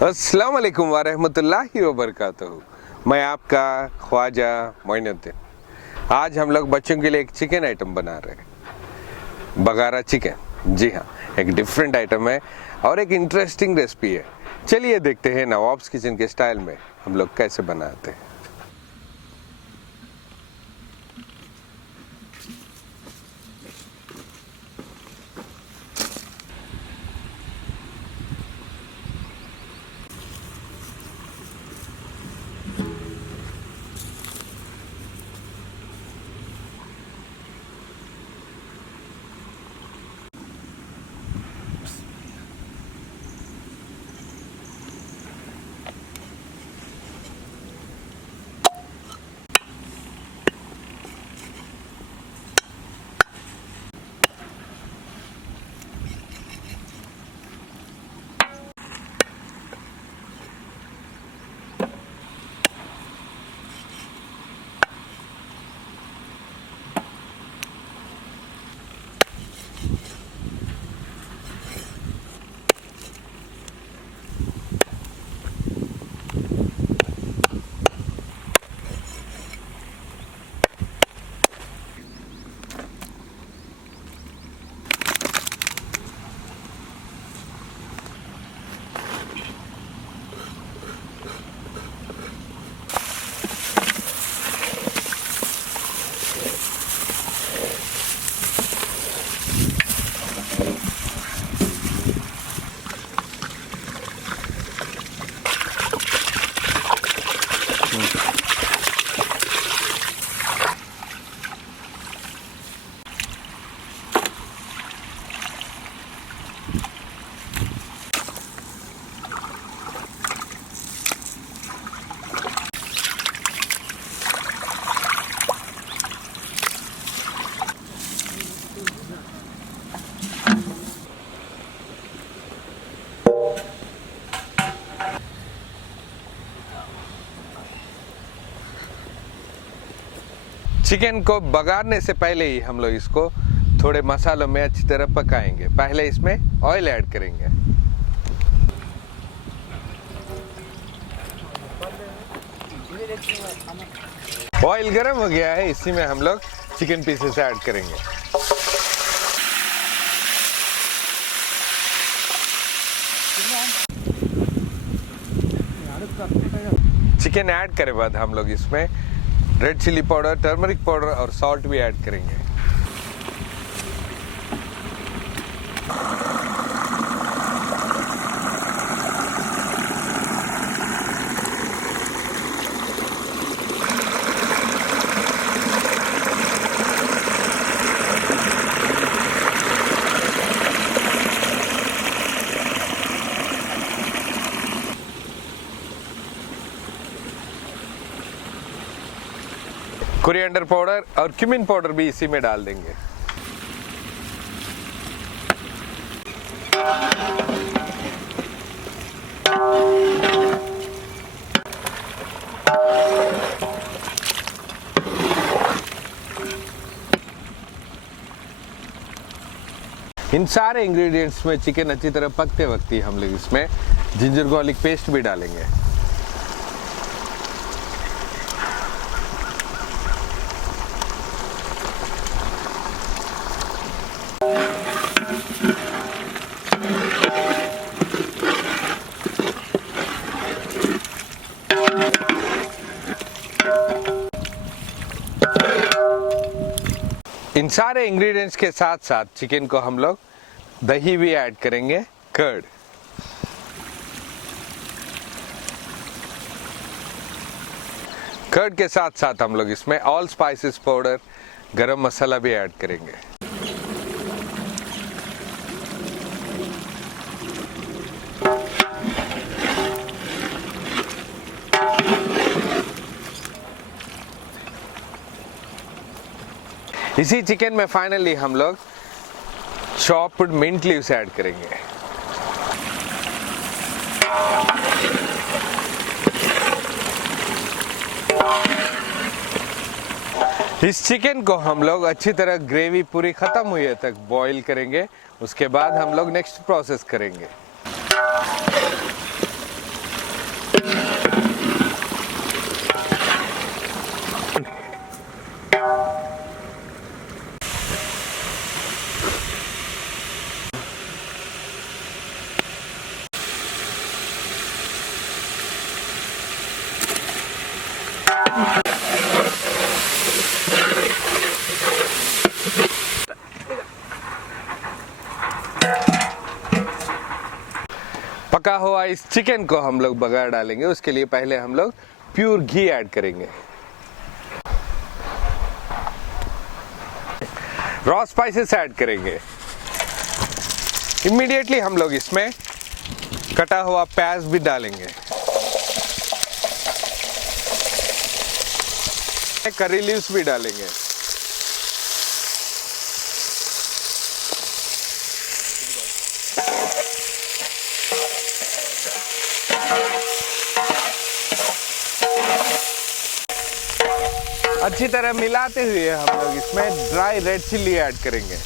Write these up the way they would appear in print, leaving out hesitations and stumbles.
अस्सलाम वालेकुम वरहमतुल्लाहि वबरकातुहू। मैं आपका ख्वाजा मोइनुद्दीन। आज हम लोग बच्चों के लिए एक चिकन आइटम बना रहे हैं, बगारा चिकन। जी हाँ, एक डिफरेंट आइटम है और एक इंटरेस्टिंग रेसिपी है। चलिए देखते हैं नवाब्स किचन के स्टाइल में हम लोग कैसे बनाते हैं। चिकन को बगारने से पहले ही हम लोग इसको थोड़े मसालों में अच्छी तरह पकाएंगे। पहले इसमें ऑयल ऐड करेंगे। ऑयल गर्म हो गया है, इसी में हम लोग चिकन पीसेस ऐड करेंगे। चिकन ऐड करे बाद हम लोग इसमें red chilli powder, turmeric powder और सॉल्ट भी ऐड करेंगे। कोरिएंडर पाउडर और क्यूमिन पाउडर भी इसी में डाल देंगे। इन सारे इंग्रेडिएंट्स में चिकन अच्छी तरह पकते वक्त ही हम लोग इसमें जिंजर गार्लिक पेस्ट भी डालेंगे। इन सारे इंग्रेडिएंट्स के साथ साथ चिकन को हम लोग दही भी ऐड करेंगे, कर्ड। कर्ड के साथ साथ हम लोग इसमें ऑल स्पाइसेस पाउडर, गरम मसाला भी ऐड करेंगे। इसी चिकन में फाइनली हम लोग चॉप्ड मिंट लीव्स ऐड करेंगे। इस चिकन को हम लोग अच्छी तरह ग्रेवी पूरी खत्म हुई तक बॉईल करेंगे। उसके बाद हम लोग नेक्स्ट प्रोसेस करेंगे। पका हुआ इस चिकन को हम लोग बघार डालेंगे। उसके लिए पहले हम लोग प्योर घी ऐड करेंगे। रॉ स्पाइसेस ऐड करेंगे। इमीडिएटली हम लोग इसमें कटा हुआ प्याज भी डालेंगे। करी लीव्स भी डालेंगे। अच्छी तरह मिलाते हुए हम लोग इसमें ड्राई रेड चिल्ली ऐड करेंगे।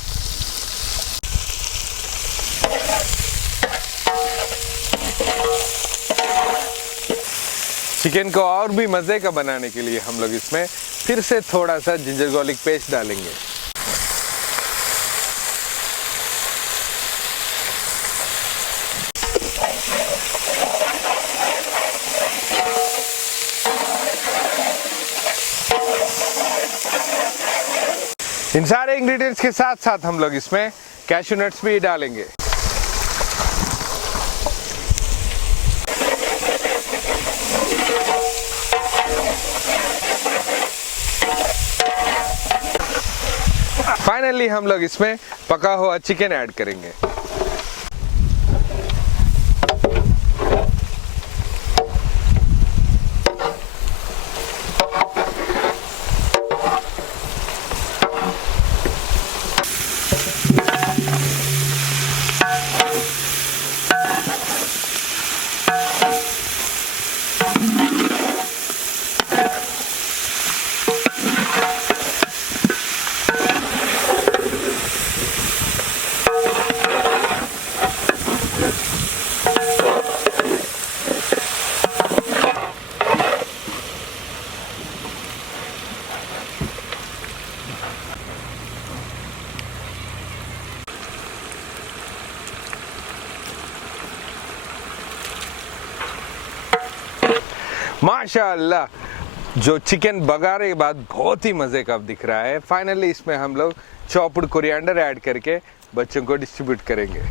चिकन को और भी मजे का बनाने के लिए हम लोग इसमें फिर से थोड़ा सा जिंजर गार्लिक पेस्ट डालेंगे। इन सारे इंग्रेडिएंट्स के साथ साथ हम लोग इसमें कैश्यू नट्स भी डालेंगे। फाइनली हम लोग इसमें पका हुआ चिकन ऐड करेंगे। माशाअल्लाह, जो चिकन बघारे के बाद बहुत ही मजे का दिख रहा है। फाइनली इसमें हम लोग चॉप्ड कोरिएंडर ऐड करके बच्चों को डिस्ट्रीब्यूट करेंगे।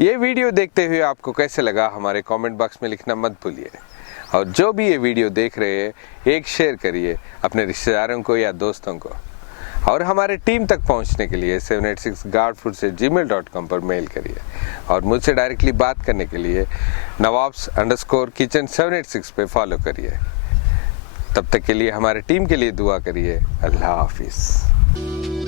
ये वीडियो देखते हुए आपको कैसे लगा हमारे कमेंट बॉक्स में लिखना मत भूलिए। और जो भी ये वीडियो देख रहे हैं एक शेयर करिए अपने रिश्तेदारों को या दोस्तों को। और हमारे टीम तक पहुंचने के लिए 786guardfood@gmail.com पर मेल करिए। और मुझसे डायरेक्टली बात करने के लिए Nawabs_kitchen 786 पे फॉलो करिए। तब तक के लिए हमारे टीम के लिए दुआ करिए। अल्लाह हाफिज़।